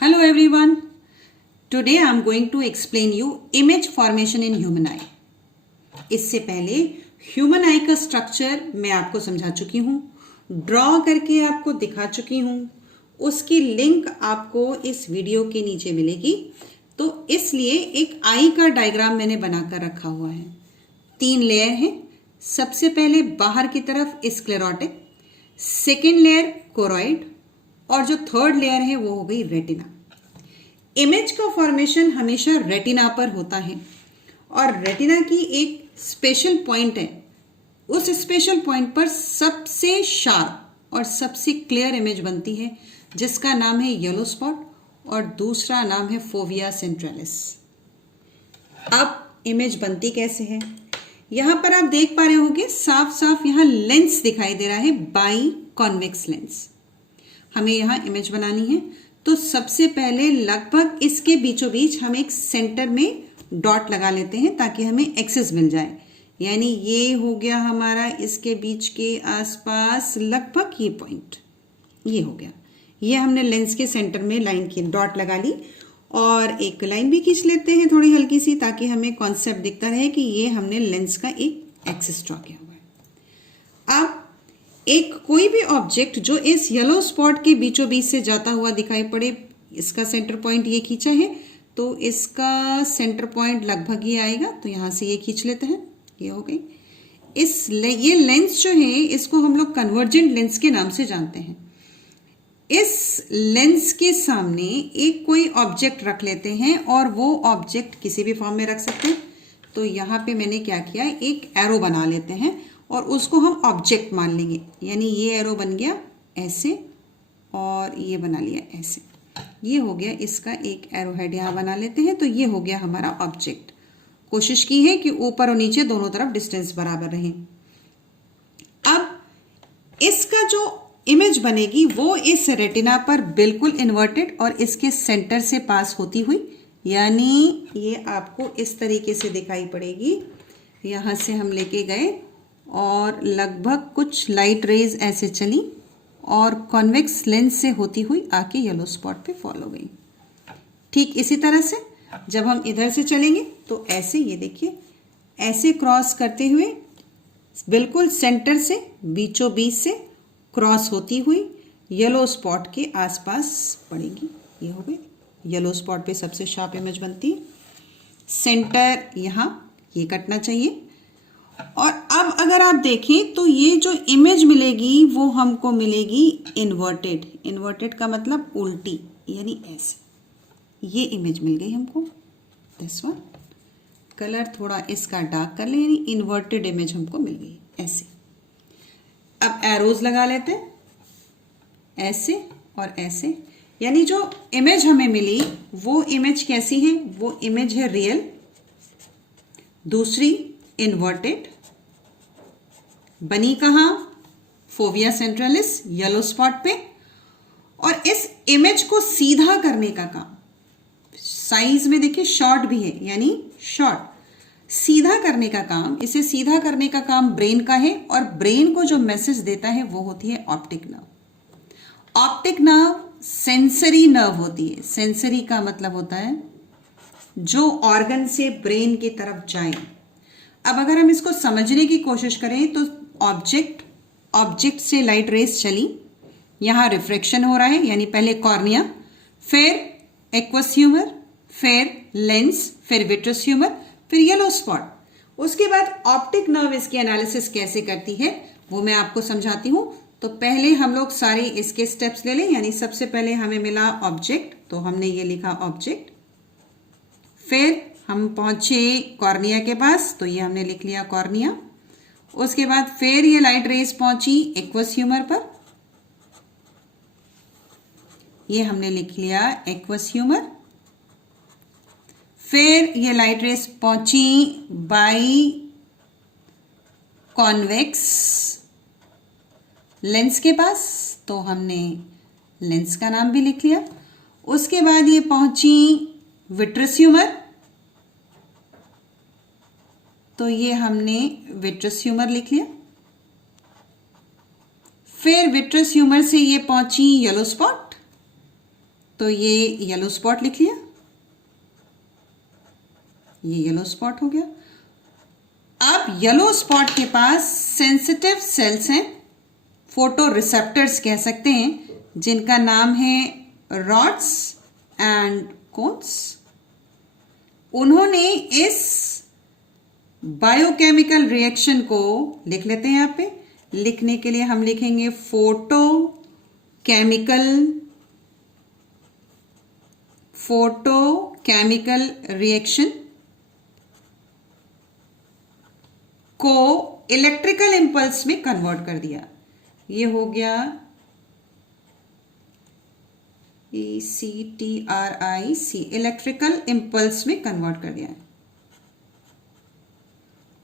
Hello everyone. Today I am going to explain you image formation in human eye. इससे पहले human आई का structure मैं आपको समझा चुकी हूँ, ड्रॉ करके आपको दिखा चुकी हूँ, उसकी लिंक आपको इस वीडियो के नीचे मिलेगी। तो इसलिए एक आई का डायग्राम मैंने बनाकर रखा हुआ है। 3 लेयर हैं। सबसे पहले बाहर की तरफ स्क्लेरोटिक, सेकेंड लेयर कोरॉइड और जो थर्ड लेयर है वो हो गई रेटिना। इमेज का फॉर्मेशन हमेशा रेटिना पर होता है और रेटिना की एक स्पेशल पॉइंट है। उस स्पेशल पॉइंट पर सबसे शार्प और सबसे क्लियर इमेज बनती है जिसका नाम है येलो स्पॉट और दूसरा नाम है फोविया सेंट्रलिस। अब इमेज बनती कैसे है, यहां पर आप देख पा रहे होंगे साफ साफ यहां लेंस दिखाई दे रहा है, बाई कॉन्वेक्स लेंस। हमें यहां इमेज बनानी है तो सबसे पहले लगभग इसके बीचों बीच हम एक सेंटर में डॉट लगा लेते हैं ताकि हमें एक्सेस मिल जाए। यानी ये हो गया हमारा इसके बीच के आसपास लगभग ये पॉइंट, ये हो गया। ये हमने लेंस के सेंटर में लाइन की डॉट लगा ली और एक लाइन भी खींच लेते हैं थोड़ी हल्की सी ताकि हमें कॉन्सेप्ट दिखता रहे कि ये हमने लेंस का एक एक्सेस ड्रॉ किया हुआ है। अब एक कोई भी ऑब्जेक्ट जो इस येलो स्पॉट के बीचों बीच से जाता हुआ दिखाई पड़े, इसका सेंटर पॉइंट ये खींचा है तो इसका सेंटर पॉइंट लगभग ये आएगा, तो यहां से ये खींच लेते हैं, ये हो गई। ये लेंस जो है इसको हम लोग कन्वर्जेंट लेंस के नाम से जानते हैं। इस लेंस के सामने एक कोई ऑब्जेक्ट रख लेते हैं और वो ऑब्जेक्ट किसी भी फॉर्म में रख सकते हैं। तो यहाँ पे मैंने क्या किया, एक एरो बना लेते हैं और उसको हम ऑब्जेक्ट मान लेंगे। यानी ये एरो बन गया ऐसे और ये बना लिया ऐसे, ये हो गया इसका एक एरो हेड यहाँ बना लेते हैं। तो ये हो गया हमारा ऑब्जेक्ट। कोशिश की है कि ऊपर और नीचे दोनों तरफ डिस्टेंस बराबर रहे। अब इसका जो इमेज बनेगी वो इस रेटिना पर बिल्कुल इन्वर्टेड और इसके सेंटर से पास होती हुई, यानी ये आपको इस तरीके से दिखाई पड़ेगी। यहाँ से हम लेके गए और लगभग कुछ लाइट रेज ऐसे चली और कॉन्वेक्स लेंस से होती हुई आके येलो स्पॉट पे फॉल हो गई। ठीक इसी तरह से जब हम इधर से चलेंगे तो ऐसे, ये देखिए, ऐसे क्रॉस करते हुए बिल्कुल सेंटर से बीचों बीच से क्रॉस होती हुई येलो स्पॉट के आसपास पड़ेगी। ये हो गई येलो स्पॉट पे सबसे शार्प इमेज बनती है। सेंटर यहाँ ये कटना चाहिए। और अब अगर आप देखें तो ये जो इमेज मिलेगी वो हमको मिलेगी इन्वर्टेड। इन्वर्टेड का मतलब उल्टी, यानी ऐसे ये इमेज मिल गई हमको। दिस वन, कलर थोड़ा इसका डार्क कर ले, यानी इन्वर्टेड इमेज हमको मिल गई ऐसे। अब एरोज लगा लेते हैं ऐसे और ऐसे, यानी जो इमेज हमें मिली वो इमेज कैसी है, वो इमेज है रियल, दूसरी इन्वर्टेड, बनी कहाँ, फोविया सेंट्रलिस येलो स्पॉट पे। और इस इमेज को सीधा करने का काम, साइज में देखिए शॉर्ट भी है, यानी शॉर्ट, सीधा करने का काम, इसे सीधा करने का काम ब्रेन का है। और ब्रेन को जो मैसेज देता है वो होती है optic nerve. Optic nerve sensory nerve होती है। सेंसरी का मतलब होता है जो ऑर्गन से ब्रेन की तरफ जाए। अब अगर हम इसको समझने की कोशिश करें तो ऑब्जेक्ट से लाइट रेस चली, यहां रिफ्रैक्शन हो रहा है, यानी पहले कॉर्निया, फिर एक्वस ह्यूमर, फिर लेंस, फिर विट्रस ह्यूमर, फिर येलो स्पॉट। उसके बाद ऑप्टिक नर्व इसकी एनालिसिस कैसे करती है वो मैं आपको समझाती हूं। तो पहले हम लोग सारे इसके स्टेप्स ले लें। यानी सबसे पहले हमें मिला ऑब्जेक्ट, तो हमने ये लिखा ऑब्जेक्ट। फिर हम पहुंचे कॉर्निया के पास, तो ये हमने लिख लिया कॉर्निया। उसके बाद फिर ये लाइट रेज पहुंची एक्वस ह्यूमर पर, ये हमने लिख लिया एक्वस ह्यूमर। फिर ये लाइट रेज पहुंची बाई कॉन्वेक्स लेंस के पास, तो हमने लेंस का नाम भी लिख लिया। उसके बाद ये पहुंची विट्रस ह्यूमर, तो ये हमने विट्रस ह्यूमर लिख लिया। फिर विट्रस ह्यूमर से ये पहुंची येलो स्पॉट, तो ये येलो स्पॉट लिख लिया, ये येलो स्पॉट हो गया। अब येलो स्पॉट के पास सेंसिटिव सेल्स हैं, फोटो रिसेप्टर्स कह सकते हैं, जिनका नाम है रॉड्स एंड कोन्स। उन्होंने इस बायोकेमिकल रिएक्शन को लिख लेते हैं। यहां पे लिखने के लिए हम लिखेंगे फोटो केमिकल रिएक्शन को इलेक्ट्रिकल इंपल्स में कन्वर्ट कर दिया। ये हो गया ECTRIC, इलेक्ट्रिकल इंपल्स में कन्वर्ट कर दिया है।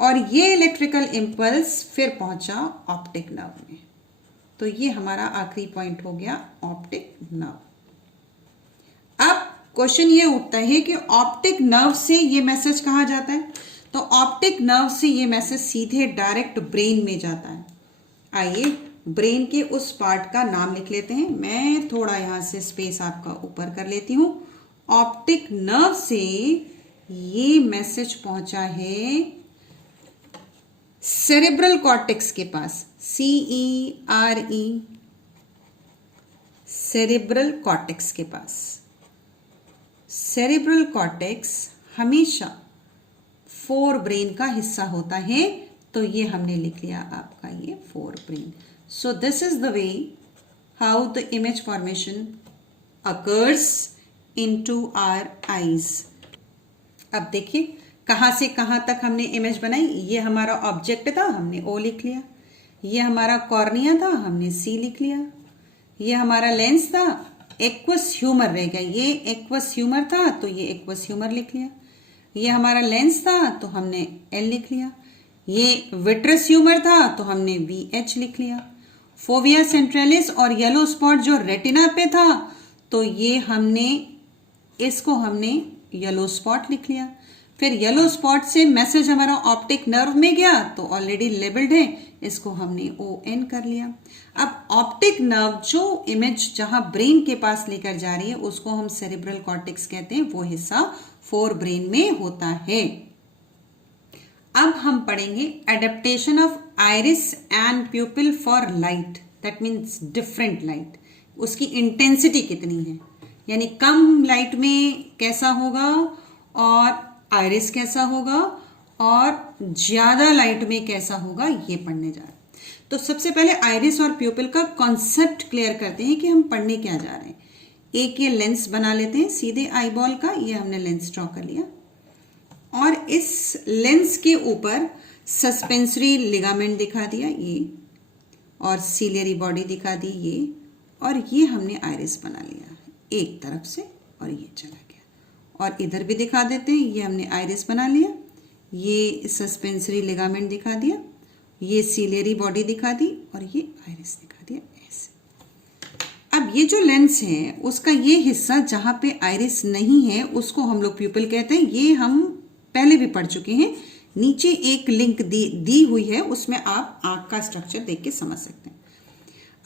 और ये इलेक्ट्रिकल इंपल्स फिर पहुंचा ऑप्टिक नर्व में। तो ये हमारा आखिरी पॉइंट हो गया ऑप्टिक नर्व। अब क्वेश्चन ये उठता है कि ऑप्टिक नर्व से ये मैसेज कहाँ जाता है? तो ऑप्टिक नर्व से ये मैसेज सीधे डायरेक्ट ब्रेन में जाता है। आइए ब्रेन के उस पार्ट का नाम लिख लेते हैं। मैं थोड़ा यहां से स्पेस आपका ऊपर कर लेती हूं। ऑप्टिक नर्व से ये मैसेज पहुंचा है सेरेब्रल कॉर्टेक्स के पास, CERE, सेरेब्रल कॉर्टेक्स के पास। सेरेब्रल कॉर्टेक्स हमेशा फोर ब्रेन का हिस्सा होता है, तो ये हमने लिख लिया आपका ये forebrain. So this is the way how the image formation occurs into our eyes. अब देखिए कहां से कहां तक हमने इमेज बनाई। ये हमारा ऑब्जेक्ट था, हमने O लिख लिया। ये हमारा कॉर्निया था, हमने C लिख लिया। ये हमारा लेंस था, एक्वस ह्यूमर रह गया, ये एक्वस ह्यूमर था तो ये एक्वस ह्यूमर लिख लिया। ये हमारा लेंस था तो हमने L लिख लिया। ये विट्रस ह्यूमर था तो हमने VH लिख लिया। फोविया सेंट्रलिस और येलो स्पॉट जो रेटिना पे था, तो ये इसको हमने येलो स्पॉट लिख लिया। फिर येलो स्पॉट से मैसेज हमारा ऑप्टिक नर्व में गया तो ऑलरेडी लेबल्ड है, इसको हमने ON कर लिया। अब ऑप्टिक नर्व जो इमेज जहां ब्रेन के पास लेकर जा रही है उसको हम सेरेब्रल कॉर्टेक्स कहते हैं, वो हिस्सा फोर ब्रेन में होता है। अब हम पढ़ेंगे adaptation of iris and प्यूपिल for light, that means different light. उसकी इंटेंसिटी कितनी है, यानी कम लाइट में कैसा होगा और आइरिस कैसा होगा और ज्यादा लाइट में कैसा होगा, ये पढ़ने जा रहे हैं। तो सबसे पहले आइरिस और प्यूपिल का कॉन्सेप्ट क्लियर करते हैं कि हम पढ़ने क्या जा रहे हैं। एक ये लेंस बना लेते हैं सीधे आईबॉल का, ये हमने लेंस ड्रॉ कर लिया और इस लेंस के ऊपर सस्पेंसरी लिगामेंट दिखा दिया ये, और सीलियरी बॉडी दिखा दी ये, और ये हमने आइरिस बना लिया एक तरफ से और ये चला गया। और इधर भी दिखा देते हैं, ये हमने आइरिस बना लिया, ये सस्पेंसरी लिगामेंट दिखा दिया, ये सीलियरी बॉडी दिखा दी और ये आइरिस दिखा दिया ऐसे। अब ये जो लेंस है उसका ये हिस्सा जहां पे आइरिस नहीं है उसको हम लोग प्यूपिल कहते हैं। ये हम पहले भी पढ़ चुके हैं, नीचे एक लिंक दी हुई है, उसमें आप आंख का स्ट्रक्चर देख के समझ सकते हैं।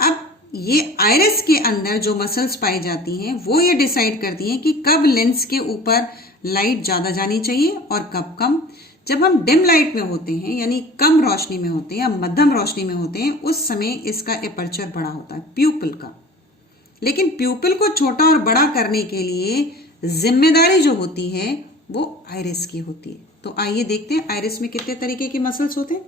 अब ये आइरिस के अंदर जो मसल्स पाई जाती हैं वो ये डिसाइड करती हैं कि कब लेंस के ऊपर लाइट ज्यादा जानी चाहिए और कब कम। जब हम डिम लाइट में होते हैं यानी कम रोशनी में होते हैं या मध्यम रोशनी में होते हैं, उस समय इसका एपर्चर बड़ा होता है प्यूपिल का। लेकिन प्यूपिल को छोटा और बड़ा करने के लिए जिम्मेदारी जो होती है वो आइरिस की होती है। तो आइए देखते हैं आइरिस में कितने तरीके के मसल्स होते हैं।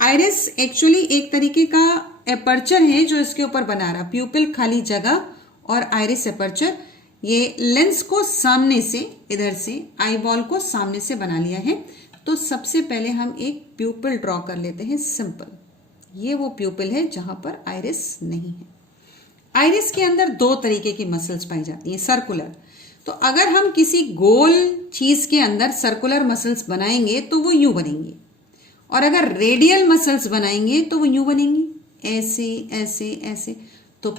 आइरिस एक्चुअली एक तरीके का एपर्चर है जो इसके ऊपर बना रहा, प्यूपिल खाली जगह और आइरिस एपर्चर। ये लेंस को सामने से, इधर से आईबॉल को सामने से बना लिया है। तो सबसे पहले हम एक प्यूपिल ड्रॉ कर लेते हैं सिंपल। ये वो प्यूपिल है जहां पर आइरिस नहीं है। आइरिस के अंदर दो तरीके की मसल्स पाई जाती हैं, सर्कुलर। तो अगर हम किसी गोल चीज के अंदर सर्कुलर मसल्स बनाएंगे तो वो यूं बनेंगी, और अगर रेडियल मसल्स बनाएंगे तो वो यूं बनेंगी, ऐसे ऐसे ऐसे। तो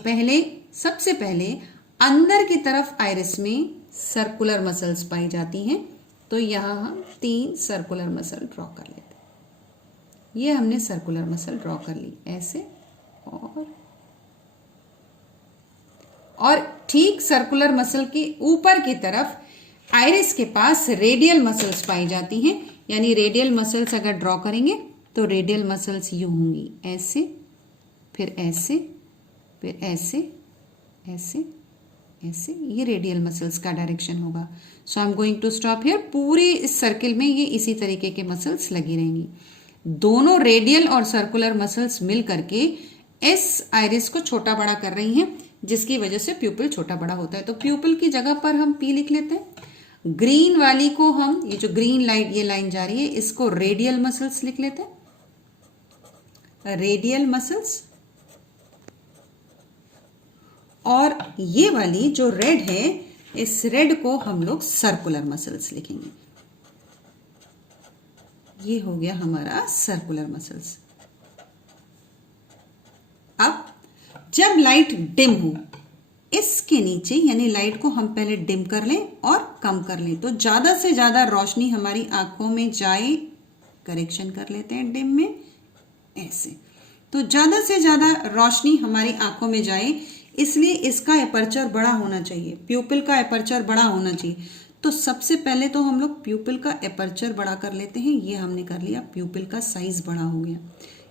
सबसे पहले अंदर की तरफ आइरिस में सर्कुलर मसल्स पाई जाती हैं। तो यहां हम 3 सर्कुलर मसल ड्रॉ कर लेते हैं। ये हमने सर्कुलर मसल ड्रॉ कर ली ऐसे, और ठीक सर्कुलर मसल के ऊपर की तरफ आइरिस के पास रेडियल मसल्स पाई जाती हैं। यानी रेडियल मसल्स अगर ड्रॉ करेंगे तो रेडियल मसल्स यूं होंगी, ऐसे, फिर ऐसे, फिर ऐसे, ऐसे, ऐसे। ये रेडियल मसल्स का डायरेक्शन होगा। So I am going to stop here. पूरे इस सर्किल में ये इसी तरीके के मसल्स लगी रहेंगी। दोनों रेडियल और सर्कुलर मसल्स मिल करके इस आइरिस को छोटा बड़ा कर रही हैं, जिसकी वजह से प्यूपिल छोटा बड़ा होता है। तो प्यूपिल की जगह पर हम पी लिख लेते हैं। ग्रीन वाली को हम, ये जो ग्रीन लाइट ये लाइन जा रही है, इसको रेडियल मसल्स लिख लेते हैं, रेडियल मसल्स। और ये वाली जो रेड है, इस रेड को हम लोग सर्कुलर मसल्स लिखेंगे। ये हो गया हमारा सर्कुलर मसल्स। अब जब लाइट डिम हो, इसके नीचे यानी लाइट को हम पहले डिम कर लें और कम कर लें, तो ज्यादा से ज्यादा रोशनी हमारी आंखों में जाए। करेक्शन कर लेते हैं डिम में, ऐसे। तो ज्यादा से ज्यादा रोशनी हमारी आंखों में जाए, इसलिए इसका एपर्चर बड़ा होना चाहिए, प्यूपिल का एपर्चर बड़ा होना चाहिए। तो सबसे पहले तो हम लोग प्यूपिल का एपर्चर बड़ा कर लेते हैं। ये हमने कर लिया, प्यूपिल का साइज बड़ा हो गया।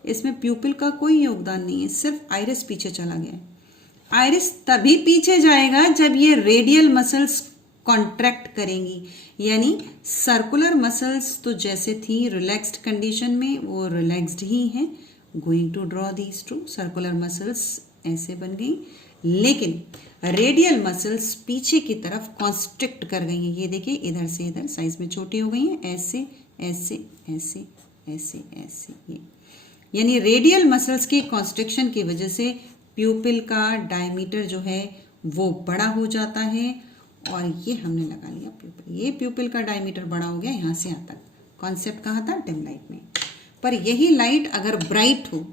इसमें प्यूपिल का कोई योगदान नहीं है, सिर्फ आइरिस पीछे चला गया है। आइरिस तभी पीछे जाएगा जब ये रेडियल मसल्स कॉन्ट्रैक्ट करेंगी। यानी सर्कुलर मसल्स तो जैसे थी रिलैक्स्ड कंडीशन में, वो रिलैक्स्ड ही हैं। Going to draw these two circular muscles, ऐसे बन गई। लेकिन रेडियल मसल्स पीछे की तरफ कॉन्स्ट्रिक्ट कर गई हैं। ये देखिए, इधर से इधर साइज में छोटी हो गई हैं, ऐसे ऐसे ऐसे ऐसे ऐसे। ये यानी रेडियल मसल्स की कॉन्स्ट्रिक्शन की वजह से प्यूपिल का डायमीटर जो है वो बड़ा हो जाता है। और ये हमने लगा लिया प्यूपिल। ये प्यूपिल का डायमीटर बड़ा हो गया यहाँ से यहाँ तक। कॉन्सेप्ट कहाँ था? डिम लाइट में। पर यही लाइट अगर ब्राइट हो,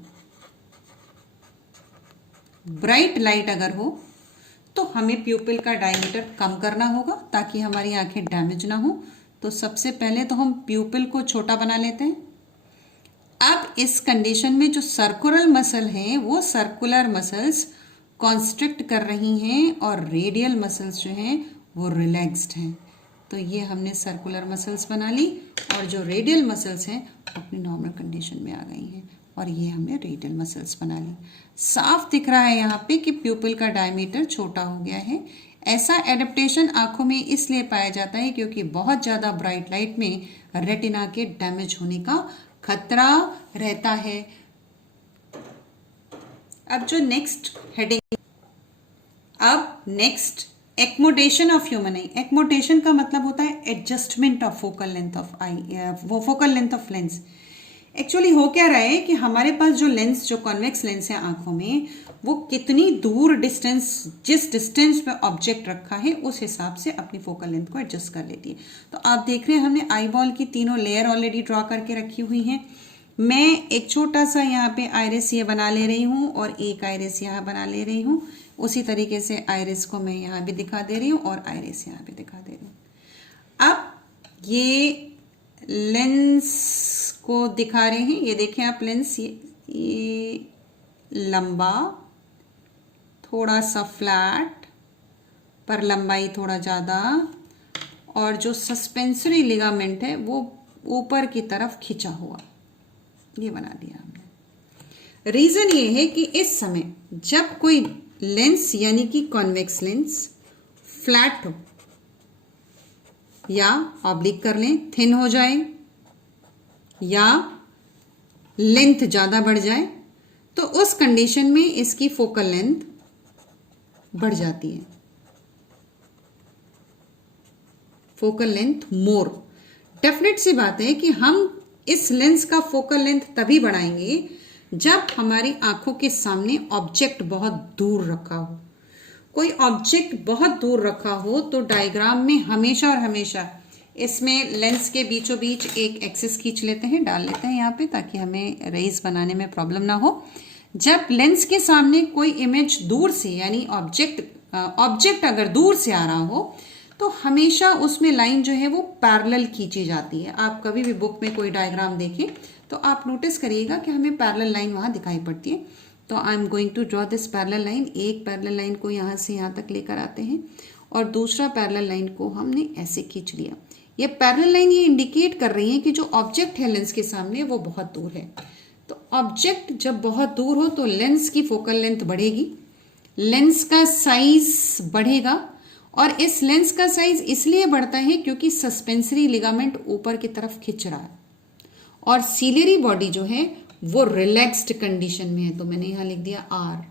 ब्राइट लाइट अगर हो, तो हमें प्यूपिल का डायमीटर कम करना होगा ताकि हमारी आंखें डैमेज ना हो। तो सबसे पहले तो हम प्यूपिल को छोटा बना लेते हैं। अब इस कंडीशन में जो सर्कुलर मसल है, वो सर्कुलर मसल्स कॉन्स्ट्रिक्ट कर रही हैं और रेडियल मसल्स जो हैं वो रिलैक्स्ड हैं। तो ये हमने सर्कुलर मसल्स बना ली और जो रेडियल मसल्स हैं अपनी नॉर्मल कंडीशन में आ गई हैं। और ये हमने रेडियल मसल्स बना ली। साफ दिख रहा है यहाँ पे कि प्यूपिल का डायमीटर छोटा हो गया है। ऐसा एडेप्टेशन आंखों में इसलिए पाया जाता है क्योंकि बहुत ज़्यादा ब्राइट लाइट में रेटिना के डैमेज होने का खतरा रहता है। अब जो नेक्स्ट हेडिंग, अब next accommodation of human eye. Accommodation का मतलब होता है adjustment of focal length of eye, वो focal length of lens. Actually हो क्या रहा है कि हमारे पास जो लेंस, जो कॉन्वेक्स लेंस है आंखों में, वो कितनी दूर डिस्टेंस, जिस डिस्टेंस पे ऑब्जेक्ट रखा है उस हिसाब से अपनी फोकल लेंथ को एडजस्ट कर लेती है। तो आप देख रहे हैं हमने आई बॉल की तीनों लेयर ऑलरेडी ड्रॉ करके रखी हुई हैं। मैं एक छोटा सा यहाँ पे आइरिस ये बना ले रही हूँ और एक आइरिस यहाँ बना ले रही हूँ। उसी तरीके से आइरिस को मैं यहाँ भी दिखा दे रही हूँ और आइरिस यहाँ भी दिखा दे रही हूँ। अब ये लेंस को दिखा रहे हैं। ये देखें आप, लेंस ये लंबा, थोड़ा सा फ्लैट, पर लंबाई थोड़ा ज़्यादा, और जो सस्पेंसरी लिगामेंट है वो ऊपर की तरफ खिंचा हुआ, ये बना दिया हमने। रीज़न ये है कि इस समय जब कोई लेंस यानी कि कॉन्वेक्स लेंस फ्लैट हो या ऑब्लिक कर लें, थिन हो जाए या लेंथ ज़्यादा बढ़ जाए, तो उस कंडीशन में इसकी फोकल लेंथ बढ़ जाती है। फोकल लेंथ मोर। डेफिनेट सी बात है कि हम इस लेंस का फोकल लेंथ तभी बढ़ाएंगे जब हमारी आंखों के सामने ऑब्जेक्ट बहुत दूर रखा हो। कोई ऑब्जेक्ट बहुत दूर रखा हो तो डायग्राम में हमेशा और हमेशा इसमें लेंस के बीचों बीच एक एक्सिस खींच लेते हैं, डाल लेते हैं यहाँ पे, ताकि हमें रेज बनाने में प्रॉब्लम ना हो। जब लेंस के सामने कोई इमेज दूर से, यानी ऑब्जेक्ट अगर दूर से आ रहा हो, तो हमेशा उसमें लाइन जो है वो पैरेलल खींची जाती है। आप कभी भी बुक में कोई डायग्राम देखें तो आप नोटिस करिएगा कि हमें पैरेलल लाइन वहाँ दिखाई पड़ती है। तो I am going to draw this parallel line. एक पैरेलल लाइन को यहाँ से यहाँ तक लेकर आते हैं और दूसरा पैरेलल लाइन को हमने ऐसे खींच लिया। ये पैरेलल लाइन ये इंडिकेट कर रही है कि जो ऑब्जेक्ट है लेंस के सामने वो बहुत दूर है। तो ऑब्जेक्ट जब बहुत दूर हो तो लेंस की फोकल लेंथ बढ़ेगी, लेंस का साइज बढ़ेगा, और इस लेंस का साइज इसलिए बढ़ता है क्योंकि सस्पेंसरी लिगामेंट ऊपर की तरफ खिंच रहा है और सीलियरी बॉडी जो है वो रिलैक्स्ड कंडीशन में है। तो मैंने यहां लिख दिया आर,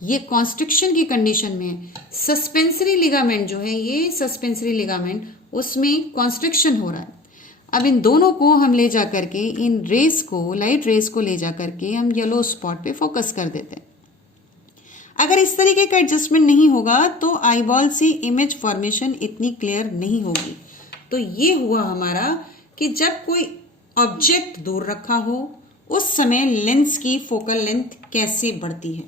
ये कॉन्स्ट्रिक्शन की कंडीशन में है। सस्पेंसरी लिगामेंट जो है, ये सस्पेंसरी लिगामेंट, उसमें कॉन्स्ट्रिक्शन हो रहा है। अब इन दोनों को हम ले जा करके, इन रेस को, लाइट रेस को ले जा करके हम येलो स्पॉट पे फोकस कर देते हैं। अगर इस तरीके का एडजस्टमेंट नहीं होगा तो आईबॉल से इमेज फॉर्मेशन इतनी क्लियर नहीं होगी। तो ये हुआ हमारा कि जब कोई ऑब्जेक्ट दूर रखा हो उस समय लेंस की फोकल लेंथ कैसे बढ़ती है।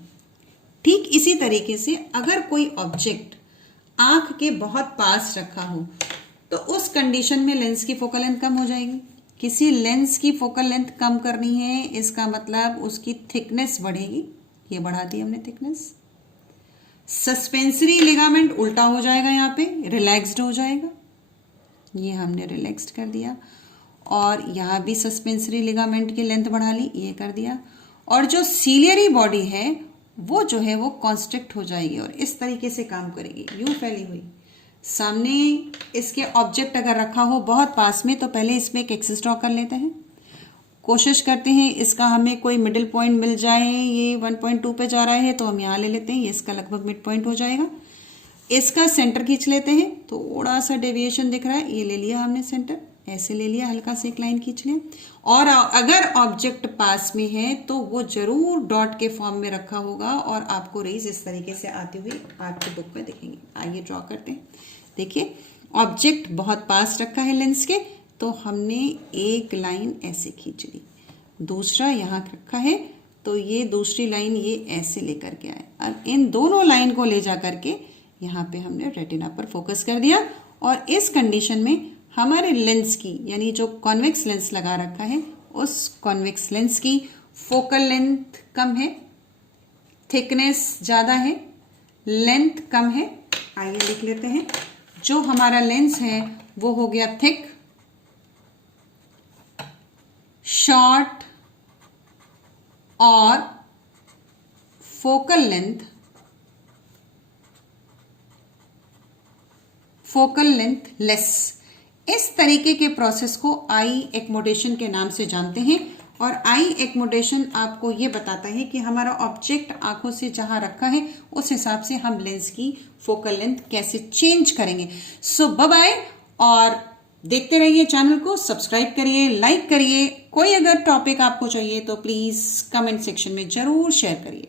ठीक इसी तरीके से अगर कोई ऑब्जेक्ट आंख के बहुत पास रखा हो तो उस कंडीशन में लेंस की फोकल लेंथ कम हो जाएगी। किसी लेंस की फोकल लेंथ कम करनी है, इसका मतलब उसकी थिकनेस बढ़ेगी। ये बढ़ा दी हमने थिकनेस। सस्पेंसरी लिगामेंट उल्टा हो जाएगा, यहाँ पे रिलैक्स्ड हो जाएगा, ये हमने रिलैक्स्ड कर दिया। और यहाँ भी सस्पेंसरी लिगामेंट की लेंथ बढ़ा ली, ये कर दिया। और जो सीलियरी बॉडी है वो जो है वो कॉन्स्ट्रिक्ट हो जाएगी और इस तरीके से काम करेगी, यूं फैली हुई। सामने इसके ऑब्जेक्ट अगर रखा हो बहुत पास में तो पहले इसमें एक एक्सिस ड्रॉ कर लेते हैं। कोशिश करते हैं इसका हमें कोई मिडिल पॉइंट मिल जाए। ये 1.2 पे जा रहा है तो हम यहाँ ले लेते हैं, ये इसका लगभग मिड पॉइंट हो जाएगा। इसका सेंटर खींच लेते हैं, थोड़ा सा डेविएशन दिख रहा है, ये ले लिया हमने सेंटर, ऐसे ले लिया, हल्का से एक लाइन खींच लिया। और अगर ऑब्जेक्ट पास में है तो वो जरूर डॉट के फॉर्म में रखा होगा और आपको रेज इस तरीके से आती हुई आपके बुक में दिखेंगे। आइए ड्रॉ करते हैं। देखिए ऑब्जेक्ट बहुत पास रखा है लेंस के, तो हमने एक लाइन ऐसे खींच ली, दूसरा यहाँ रखा है तो ये दूसरी लाइन ये ऐसे लेकर के आए। अब इन दोनों लाइन को ले जा करके यहाँ पे हमने रेटिना पर फोकस कर दिया और इस कंडीशन में हमारे लेंस की, यानी जो कॉन्वेक्स लेंस लगा रखा है उस कॉन्वेक्स लेंस की फोकल लेंथ कम है, थिकनेस ज़्यादा है, लेंथ कम है। आइए लिख लेते हैं। जो हमारा लेंस है वो हो गया थिक, शॉर्ट और फोकल लेंथ लेस। इस तरीके के प्रोसेस को आई एक्मोडेशन के नाम से जानते हैं। और आई एक्मोडेशन आपको ये बताता है कि हमारा ऑब्जेक्ट आंखों से जहां रखा है उस हिसाब से हम लेंस की फोकल लेंथ कैसे चेंज करेंगे। सो बाय बाय, और देखते रहिए चैनल को, सब्सक्राइब करिए, लाइक करिए। कोई अगर टॉपिक आपको चाहिए तो प्लीज कमेंट सेक्शन में जरूर शेयर करिए।